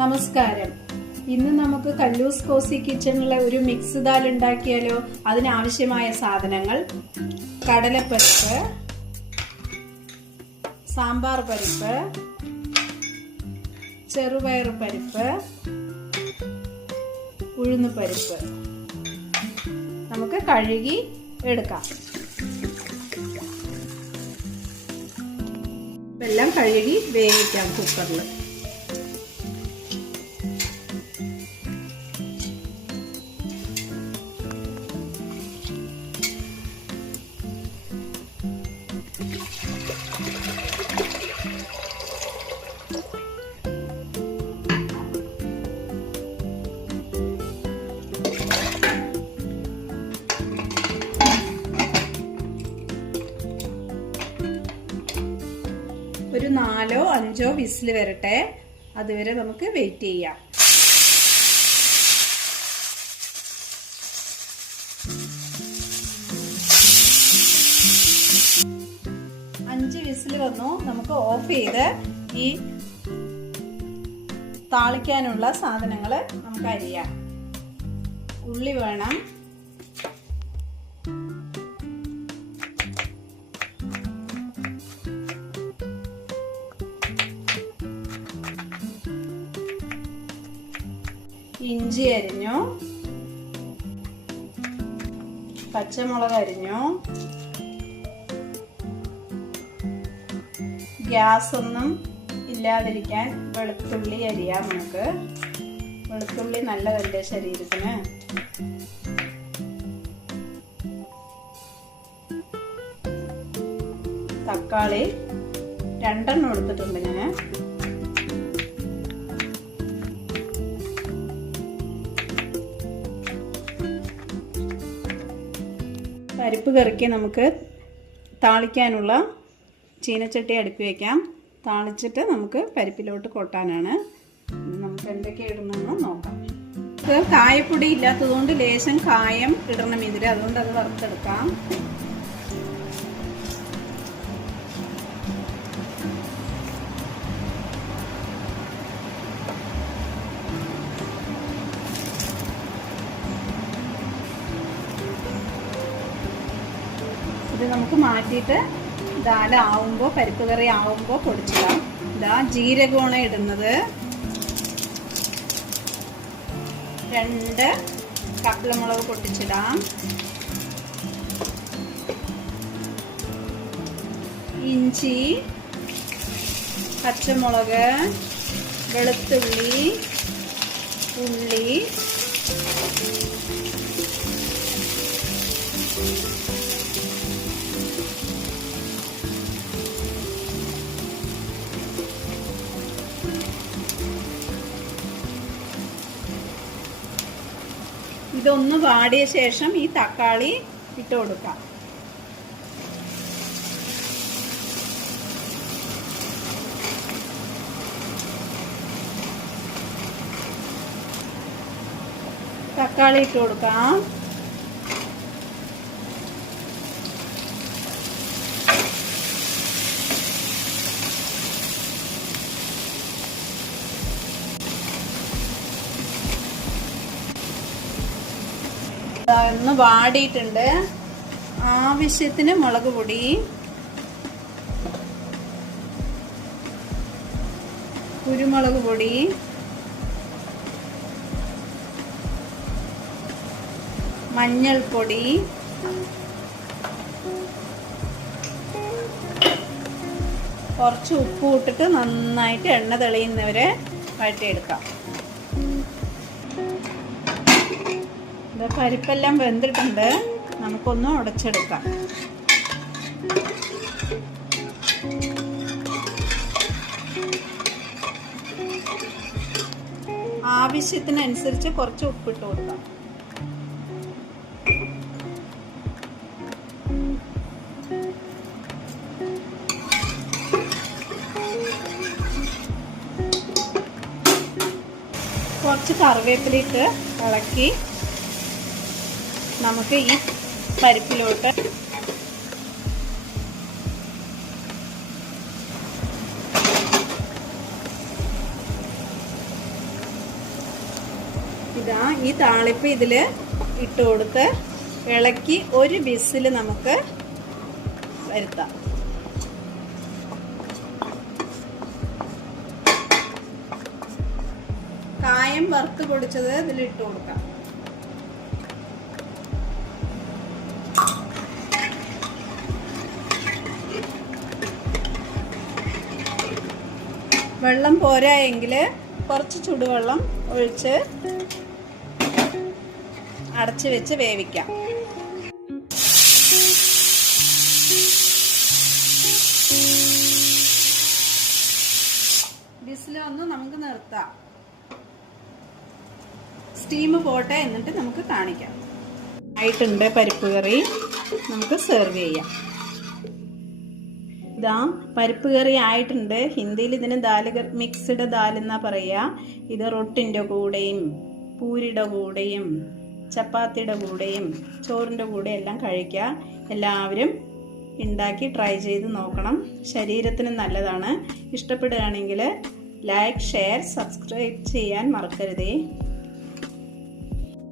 നമസ്കാരം. ഇന്ന് നമുക്ക് കല്ലൂസ് കോസി കിച്ചണിലെ ഒരു മിക്സ് ദാൽ ഉണ്ടാക്കിയാലോ? അതിനാവശ്യമായ സാധനങ്ങൾ: കടലപ്പരിപ്പ്, സാമ്പാർ പരിപ്പ്, ചെറുപയർ പരിപ്പ്, ഉഴുന്നുപരിപ്പ്. നമുക്ക് കഴുകി എടുക്കാം. എല്ലാം കഴുകി വേവിക്കാം കുക്കറിൽ. ഒരു 4-5 വിസിൽ വരട്ടെ. അതുവരെ നമുക്ക് വെയിറ്റ് ചെയ്യാം. അഞ്ച് വിസിൽ വന്നു. നമുക്ക് ഓഫ് ചെയ്ത് ഈ താളിക്കാനുള്ള സാധനങ്ങൾ നമുക്ക് അരിയാം. ഉള്ളി വേണം, ഇഞ്ചി അരിഞ്ഞു, പച്ചമുളക് അരിഞ്ഞു. ഗ്യാസ് ഒന്നും ഇല്ലാതിരിക്കാൻ വെളുത്തുള്ളി അരിയാം. നമുക്ക് വെളുത്തുള്ളി നല്ലതല്ലേ ശരീരത്തിന്. തക്കാളി 2 എടുത്തിട്ടുണ്ട് ഞാൻ. പരിപ്പ് കറിക്ക് നമുക്ക് താളിക്കാനുള്ള ചീനച്ചട്ടി അടുപ്പി വയ്ക്കാം. താളിച്ചിട്ട് നമുക്ക് പരിപ്പിലോട്ട് കൊട്ടാനാണ്. നമുക്ക് എന്തൊക്കെ ഇടണമെന്ന് നോക്കാം. ഇത് കായപ്പൊടി ഇല്ലാത്തതുകൊണ്ട് ലേശം കായം ഇടണം ഇതിൽ. അതുകൊണ്ട് അത് വറുത്തെടുക്കാം. ഇത് നമുക്ക് മാറ്റിയിട്ട് ദാലാവുമ്പോൾ, പരിപ്പ് കറി ആവുമ്പോൾ പൊടിച്ചിടാം. ഇതാ ജീരകമാണ് ഇടുന്നത്. 2 കപ്പലമുളക് പൊട്ടിച്ചിടാം. ഇഞ്ചി, പച്ചമുളക്, വെളുത്തുള്ളി, ഉള്ളി, ഇതൊന്ന് വാടിയ ശേഷം ഈ തക്കാളി ഇട്ട് കൊടുക്കാം. തക്കാളി ഇട്ട് കൊടുക്കാം. ഒന്ന് വാടിയിട്ടുണ്ട്. ആവശ്യത്തിന് മുളക് പൊടി, കുരുമുളക് പൊടി, മഞ്ഞൾപ്പൊടി, കുറച്ച് ഉപ്പ് ഇട്ടിട്ട് നന്നായിട്ട് എണ്ണ തെളിയുന്നവരെ വഴറ്റിയെടുക്കാം. പരിപ്പെല്ലാം വെന്തിട്ടുണ്ട്. നമുക്കൊന്ന് ഉടച്ചെടുക്കാം. ആവശ്യത്തിനനുസരിച്ച് കുറച്ച് ഉപ്പിട്ട് കൊടുക്കാം. കുറച്ച് കറിവേപ്പിലയിട്ട് ഇളക്കി നമുക്ക് ഈ പരിപ്പിലോട്ട് ഇതാ ഈ താളിപ്പ് ഇതിൽ ഇട്ട് കൊടുത്ത് ഇളക്കി ഒരു വിസിൽ നമുക്ക് വരുത്താം. കായം വറുത്ത് പൊടിച്ചത് ഇതിലിട്ട് കൊടുക്കാം. വെള്ളം പോരായെങ്കിൽ കുറച്ച് ചൂടുവെള്ളം ഒഴിച്ച് അടച്ച് വെച്ച് വേവിക്കാം. വിസിലൊന്ന് നമുക്ക് നിർത്താം. സ്റ്റീം പോട്ടെ, എന്നിട്ട് നമുക്ക് കാണിക്കാം. ആയിട്ടുണ്ട് പരിപ്പ് കറി, നമുക്ക് സെർവ് ചെയ്യാം. ഇതാ പരിപ്പ് കറി ആയിട്ടുണ്ട്. ഹിന്ദിയിൽ ഇതിന് ദാൽ മിക്സ്ഡ് ദാൽ എന്നാ പറയുക. ഇത് റൊട്ടിൻ്റെ കൂടെയും പൂരിയുടെ കൂടെയും ചപ്പാത്തിയുടെ കൂടെയും ചോറിൻ്റെ കൂടെ എല്ലാം കഴിക്കുക. എല്ലാവരും ഉണ്ടാക്കി ട്രൈ ചെയ്ത് നോക്കണം. ശരീരത്തിന് നല്ലതാണ്. ഇഷ്ടപ്പെടുകയാണെങ്കിൽ ലൈക്ക്, ഷെയർ, സബ്സ്ക്രൈബ് ചെയ്യാൻ മറക്കരുതേ.